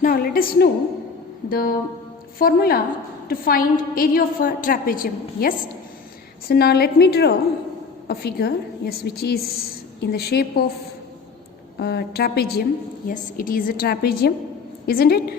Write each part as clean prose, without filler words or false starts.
Now let us know the formula to find area of a trapezium. Yes. So now let me draw a figure. Yes, which is in the shape of a trapezium. Yes, it is a trapezium, isn't it?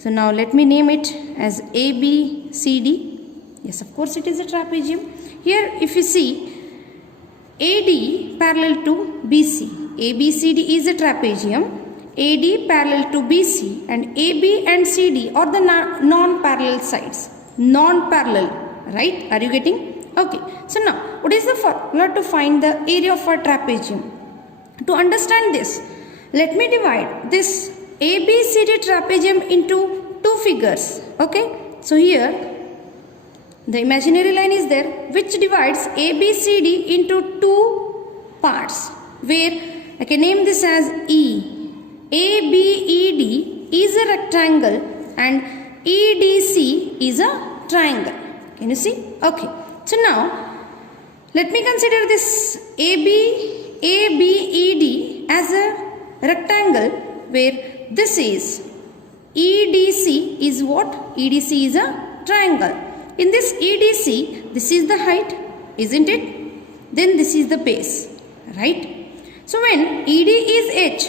So now let me name it as ABCD. Yes, of course it is a trapezium. Here if you see AD parallel to BC. ABCD is a trapezium. AD parallel to BC and AB and CD are the non-parallel sides. Non-parallel, right? Are you getting? Okay. So now, what is the formula to find the area of a trapezium? To understand this, let me divide this ABCD trapezium into two figures. Okay. So here, the imaginary line is there which divides ABCD into two parts, where I can name this as E. ABED is a rectangle and EDC is a triangle. Can you see? Okay. So now let me consider this ABED as a rectangle, where this is EDC is what? EDC is a triangle. In this EDC, this is the height, isn't it? Then this is the base, right? So when ED is H,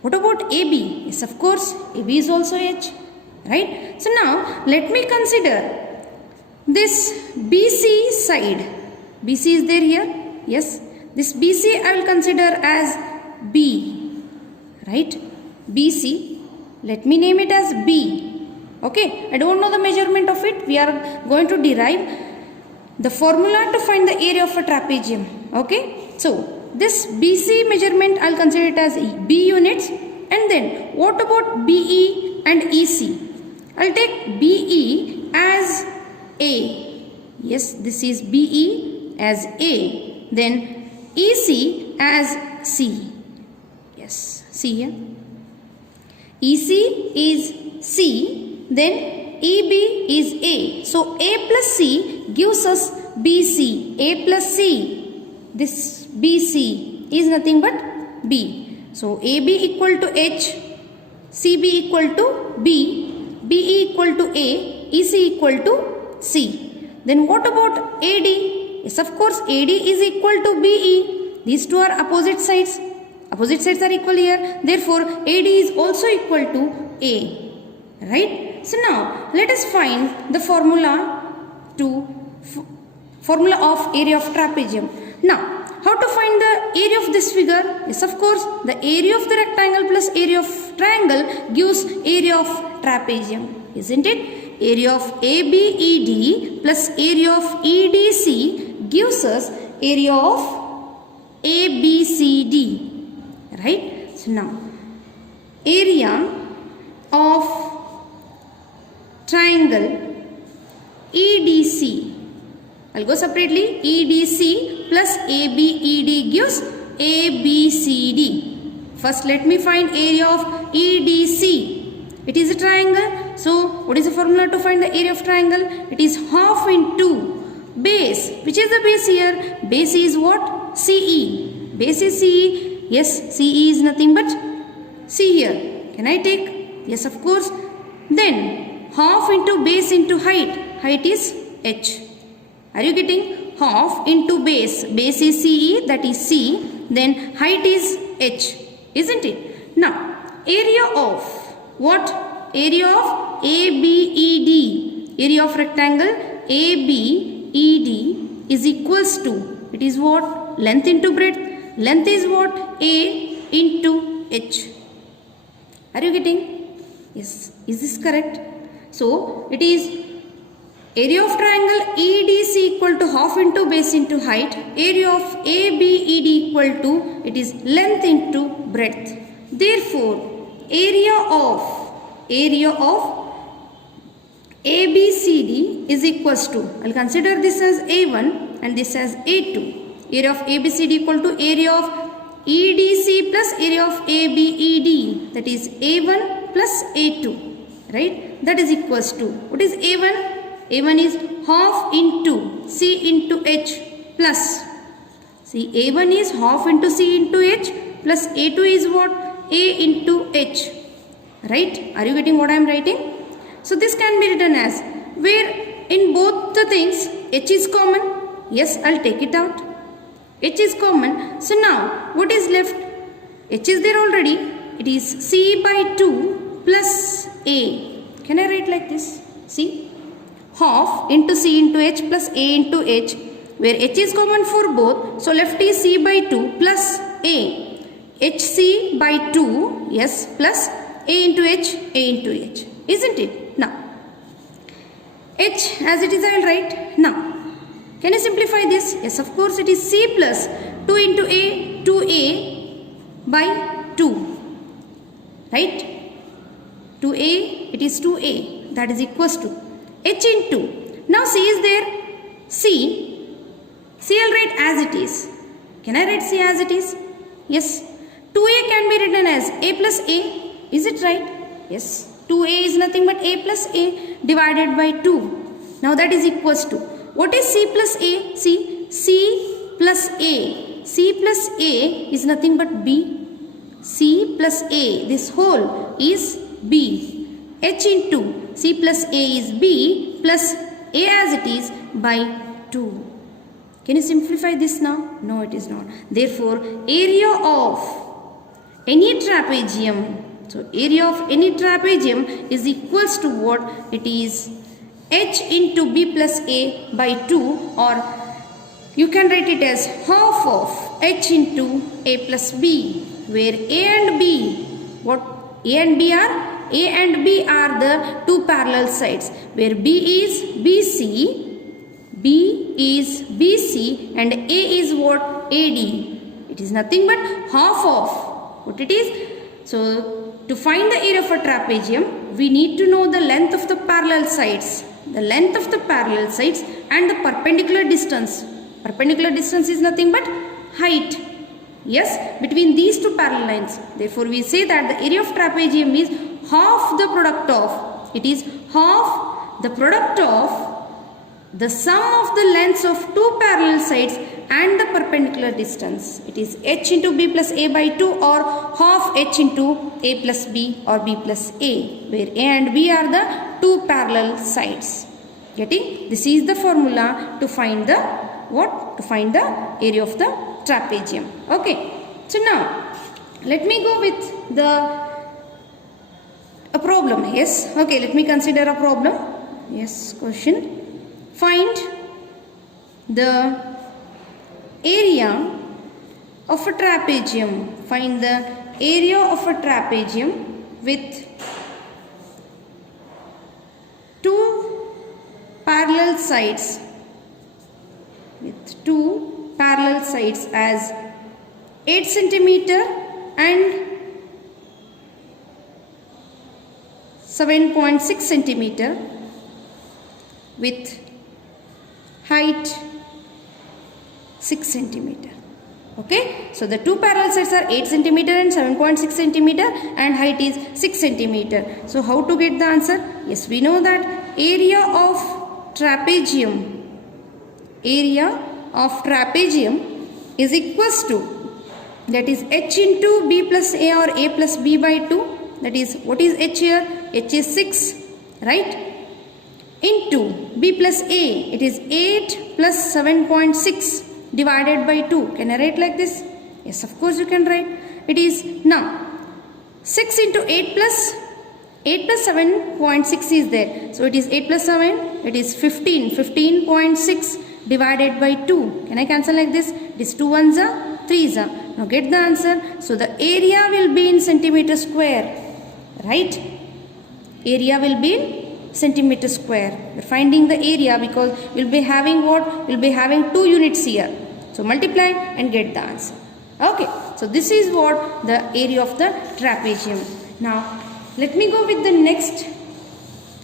what about AB? Yes, of course, AB is also H, right? So now, let me consider this BC side. BC is there here? Yes. This BC I will consider as B, right? BC, let me name it as B. Okay, I don't know the measurement of it. We are going to derive the formula to find the area of a trapezium. Okay, so this BC measurement I will consider it as B units, and then what about BE and EC? I will take BE as A. Yes, this is BE as A. Then EC as C. Yes, see here. EC is C, then EB is A. So A plus C gives us BC. A plus C, this BC is nothing but B. So AB equal to H, CB equal to B, BE equal to A, EC equal to C. Then what about AD? Yes, of course AD is equal to BE. These two are opposite sides. Opposite sides are equal here. Therefore AD is also equal to A. Right? So now let us find the formula of area of trapezium. Now, how to find the area of this figure? Yes, of course, the area of the rectangle plus area of triangle gives area of trapezium, isn't it? Area of ABED plus area of EDC gives us area of ABCD, right? So now, area of triangle EDC, I'll go separately. EDC plus ABED gives ABCD. First let me find area of EDC. It is a triangle. So what is the formula to find the area of triangle? It is half into base. Which is the base here? Base is what? CE. Base is CE. Yes, CE is nothing but C here. Can I take? Yes, of course. Then half into base into height. Height is H. Are you getting? Half into base. Base is CE, that is C. Then height is H. Isn't it? Now, area of what? Area of ABED. Area of rectangle ABED is equals to, it is what? Length into breadth. Length is what? A into H. Are you getting? Yes. Is this correct? So, it is area of triangle EDC equal to half into base into height. Area of ABED equal to, it is length into breadth. Therefore, area of ABCD is equals to, I will consider this as A1 and this as A2. Area of ABCD equal to area of EDC plus area of ABED, that is A1 plus A2, right? That is equals to, what is A1? A1 is half into C into H plus, see A1 is half into C into H plus A2 is what? A into H. right? Are you getting what I am writing? So this can be written as, where in both the things h is common. Yes, I'll take it out. H is common. So now what is left? H is there already. It is c by 2 plus a. Can I write like this? See, half into c into h plus a into h, where h is common for both. So left is c by 2 plus a. hc by 2, yes, plus a into h, a into h. Isn't it? Now, h as it is I will write. Now, can you simplify this? Yes, of course it is c plus 2 into a, 2a by 2. Right? 2a, it is 2a. That is equals to h into. Now c is there. C I'll write as it is. Can I write c as it is? Yes. 2a can be written as a plus a. Is it right? Yes. 2a is nothing but a plus a divided by 2. Now that is equals to. What is c plus a? See, c plus a. c plus a is nothing but b. c plus a, this whole is b. h into c plus a is b plus a as it is by 2. Can you simplify this now? No, it is not. Therefore, area of any trapezium, so area of any trapezium is equals to what? It is h into b plus a by 2, or you can write it as half of h into a plus b, where a and b, what a and b are? A and b are the two parallel sides, where b is bc, B is BC, and A is what? AD. It is nothing but half of what it is. So, to find the area of a trapezium, we need to know the length of the parallel sides. The length of the parallel sides and the perpendicular distance. Perpendicular distance is nothing but height. Yes, between these two parallel lines. Therefore, we say that the area of trapezium is half the product of. It is half the product of the sum of the lengths of two parallel sides and the perpendicular distance. It is h into b plus a by 2, or half h into a plus b or b plus a, where a and b are the two parallel sides. Getting? This is the formula to find the what? To find the area of the trapezium. Okay. So now, let me go with a problem. Yes. Okay, let me consider a problem. Yes, question. Find the area of a trapezium. Find the area of a trapezium with two parallel sides. With two parallel sides as 8 centimeter and 7.6 centimeter, with height 6 centimeter. Okay, so the two parallel sides are 8 centimeter and 7.6 centimeter, and height is 6 centimeter. So how to get the answer? Yes, we know that area of trapezium is equals to, that is h into b plus a or a plus b by 2. That is, what is h here? H is 6, right? Into b plus a, it is 8 plus 7.6 divided by 2. Can I write like this? Yes, of course you can write. It is now 6 into 8 plus 7.6 is there. So it is 8 plus 7, it is 15.6 divided by 2. Can I cancel like this? This 2 ones are 3s are. Now get the answer. So the area will be in centimeter square, right? Area will be in centimeter square. We're finding the area because we'll be having what? We'll be having 2 units here. So multiply and get the answer. Okay. So this is what the area of the trapezium. Now let me go with the next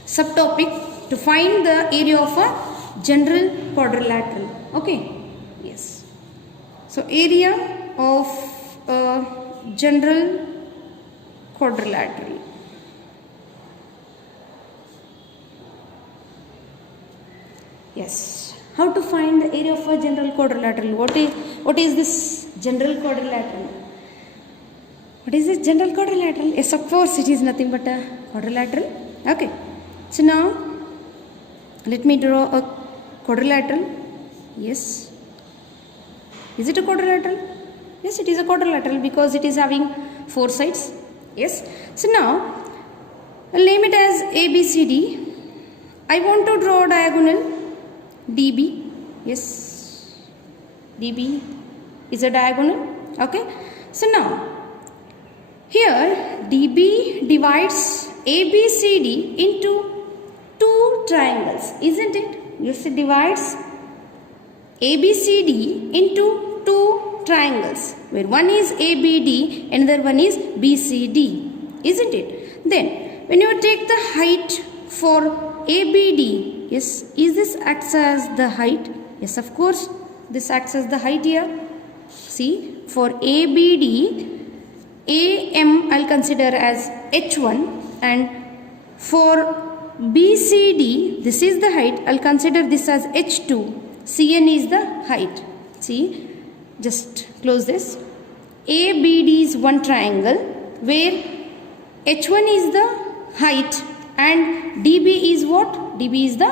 subtopic to find the area of a general quadrilateral. Okay. Yes. So area of a general quadrilateral. Yes. How to find the area of a general quadrilateral? What is this general quadrilateral? What is this general quadrilateral? Yes, of course, it is nothing but a quadrilateral. Okay. So now, let me draw a quadrilateral. Yes. Is it a quadrilateral? Yes, it is a quadrilateral because it is having 4 sides. Yes. So now, I'll name it as ABCD. I want to draw a diagonal DB. Yes. DB is a diagonal. Okay. So now, here DB divides ABCD into 2 triangles, isn't it? Yes, it divides ABCD into 2 triangles, where one is ABD, another one is BCD, isn't it? Then, when you take the height for ABD, yes, is this acts as the height? Yes, of course, this acts as the height here. See, for ABD, AM I'll consider as H1, and for BCD, this is the height, I'll consider this as H2. CN is the height. See, just close this. ABD is one triangle where H1 is the height and DB is what? DB is the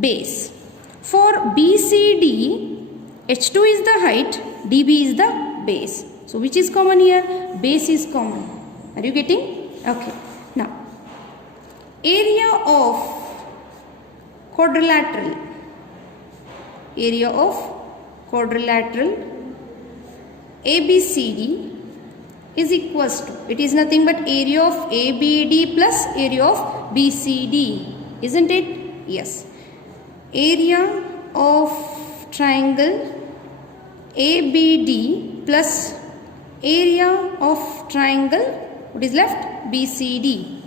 base. For BCD, H2 is the height, DB is the base. So which is common here? Base is common. Are you getting? Okay. Now, area of quadrilateral. Area of quadrilateral ABCD is equals to, it is nothing but area of ABD plus area of BCD, isn't it? Yes. Area of triangle ABD plus area of triangle, what is left? BCD.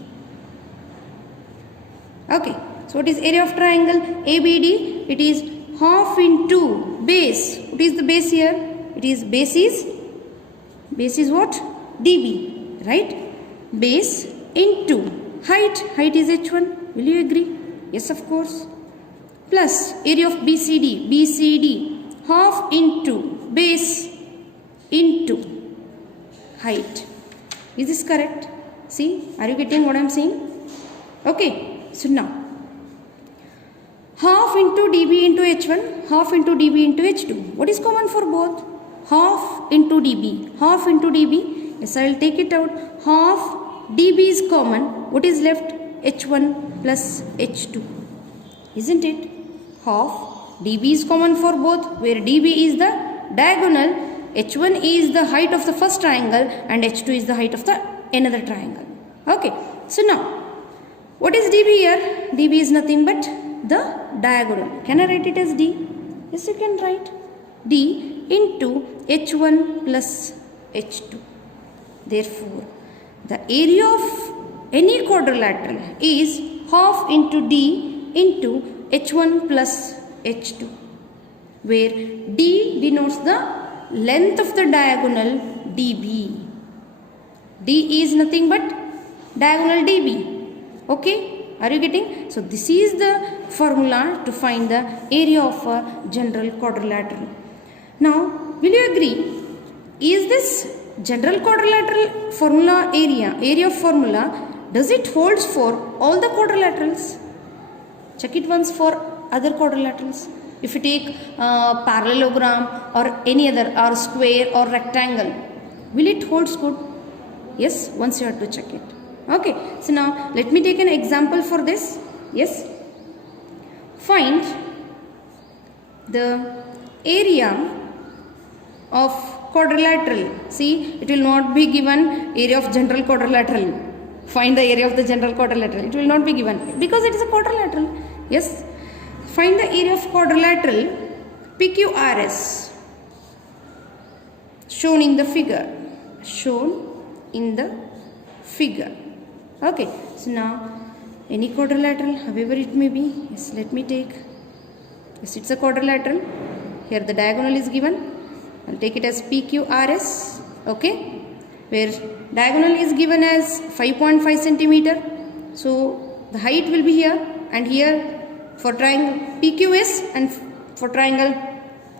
Okay. So what is area of triangle ABD? It is half into base. What is the base here? It is base is what? DB, right? Base into height. Height is H1. Will you agree? Yes, of course. Plus area of BCD. BCD half into base into height. Is this correct? See, are you getting what I am saying? Okay. So now, half into dB into H1, half into dB into H2. What is common for both? Half into dB. Half into dB. Yes, I will take it out. Half dB is common. What is left? H1 plus H2. Isn't it? Half dB is common for both, where dB is the diagonal, H1 is the height of the first triangle and H2 is the height of the another triangle. Okay. So now, what is dB here? dB is nothing but the diagonal. Can I write it as D? Yes, you can write D into H1 plus H2. Therefore, the area of any quadrilateral is half into D into H1 plus H2, where D denotes the length of the diagonal DB. D is nothing but diagonal DB. Okay, are you getting? So this is the formula to find the area of a general quadrilateral. Now, will you agree? Is this general quadrilateral formula area of formula, does it holds for all the quadrilaterals? Check it once for other quadrilaterals. If you take parallelogram or any other, or square or rectangle, will it holds good? Yes, once you have to check it. Okay, so now let me take an example for this. Yes, find the area of quadrilateral. See, it will not be given area of general quadrilateral. Find the area of the general quadrilateral. It will not be given because it is a quadrilateral. Yes, find the area of quadrilateral PQRS shown in the figure. Okay, so now any quadrilateral, however it may be, yes, let me take, yes, it's a quadrilateral. Here the diagonal is given. I'll take it as PQRS, okay, where diagonal is given as 5.5 centimeter. So the height will be here, and here for triangle PQS and for triangle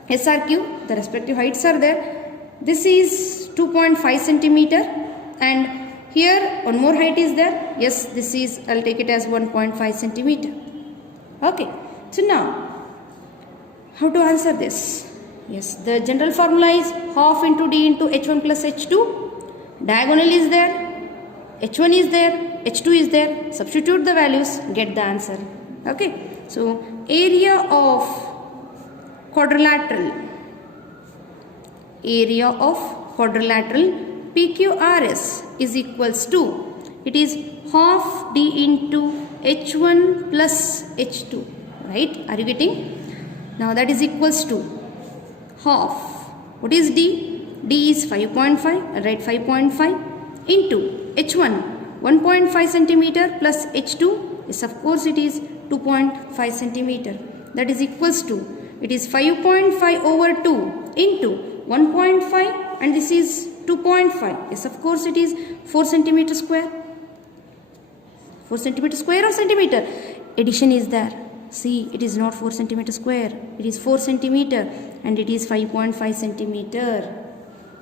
SRQ, the respective heights are there. This is 2.5 centimeter And here one more height is there. Yes, this is, I'll take it as 1.5 centimeter. Okay, so now how to answer this? Yes, the general formula is half into d into h1 plus h2. Diagonal is there, h1 is there, h2 is there. Substitute the values, get the answer. Okay, so area of quadrilateral PQRS is equals to, it is half d into h1 plus h2, right? Are you getting? Now that is equals to half. What is d? D is 5.5, I'll write 5.5 into h1 1.5 centimeter plus h2, yes, of course it is 2.5 centimeter. That is equals to, it is 5.5 over 2 into 1.5 and this is 2.5. Yes, of course it is 4 centimeter square. 4 centimeter square or centimeter? Addition is there. See, it is not 4 centimeter square. It is 4 centimeter and it is 5.5 centimeter.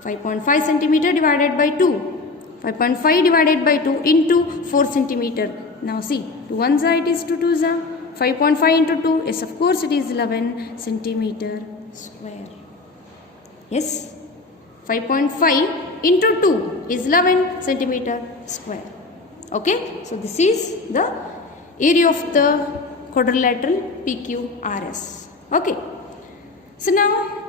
5.5 centimeter divided by 2. 5.5 divided by 2 into 4 centimeter. Now see, to one side is 2 2s. 5.5 into 2. Yes, of course it is 11 centimeter square. Yes, 5.5 into 2 is 11 centimeter square. Okay, so this is the area of the quadrilateral PQRS. Okay, so now